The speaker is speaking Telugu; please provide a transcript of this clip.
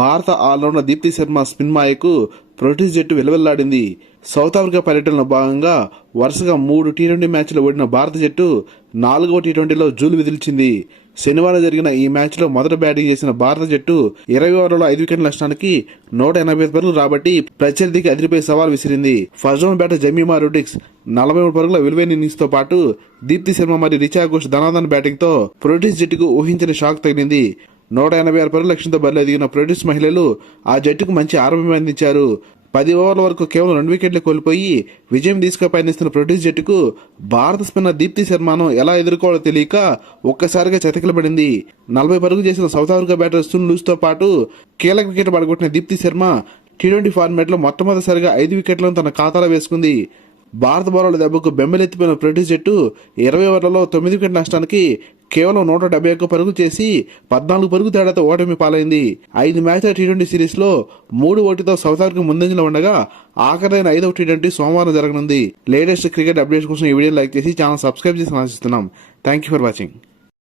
భారత ఆల్రౌండర్ దీప్తి శర్మ స్పిన్ మాయకు ప్రొటీస్ జట్టు వెలువెల్లాడింది. సౌత్ ఆఫ్రికా పర్యటనలో భాగంగా వరుసగా 3 టీ20 మ్యాచ్లు ఓడిన భారత జట్టు 4వ టీ20లో జూలు విదిల్చింది. శనివారం జరిగిన ఈ మ్యాచ్లో మొదట బ్యాటింగ్ చేసిన భారత జట్టు 20 ఓవర్లలో 5 వికెట్ల నష్టానికి 185 పరుగులు రాబట్టి ప్రత్యర్థికి అదిరిపై సవాల్ విసిరింది. ఫస్ట్ డౌన్ బ్యాటర్ జమీమా రూడిక్స్ 43 పరుగుల విలువైన ఇన్నింగ్స్ తో పాటు దీప్తి శర్మ మరియు రిచా ఘోష్ ధనాధన బ్యాటింగ్ తో ప్రొటీస్ జట్టుకు ఊహించని షాక్ తగిలింది. 186 పరుగుల లక్ష్యంతో బరిలో దిగిన ప్రొటీస్ మహిళలు ఆ జట్టుకు మంచి ఆరంభం అందించారు. 10 ఓవర్ల వరకు కేవలం 2 వికెట్లు కోల్పోయి విజయం తీసుకు పయనిస్తున్న ప్రొటీస్ జట్టుకు భారత స్పిన్నర్ దీప్తి శర్మను ఎలా ఎదుర్కోవాలో తెలియక ఒక్కసారిగా చతికిలబడింది. 40 పరుగులు చేసిన South Africa batter Sune Luus తో పాటు కీలక వికెట్ పడగొట్టిన దీప్తి శర్మ టీ20 ఫార్మాట్ లో మొట్టమొదటిసారిగా 5 వికెట్లను తన ఖాతాలో వేసుకుంది. భారత బౌలర్ల దెబ్బకు బెంబెలెత్తిపోయిన ప్రొటీస్ జట్టు 20 ఓవర్లలో 9 వికెట్ల నష్టానికి కేవలం 171 పరుగులు చేసి 14 పరుగు తేడాతో ఓటమి పాలైంది. 5 మ్యాచ్ల టీ20 సిరీస్ లో 3-1తో సౌత్ ఆఫ్రికా ముందంజలో ఉండగా ఆఖరైన 5వ టీ20 సోమవారం జరగనుంది. లేటెస్ట్ క్రికెట్ అప్డేట్స్ కోసం ఈ వీడియో లైక్ చేసి ఛానల్ సబ్స్క్రైబ్ చేసి ఆశిస్తున్నాం. Thank you for watching.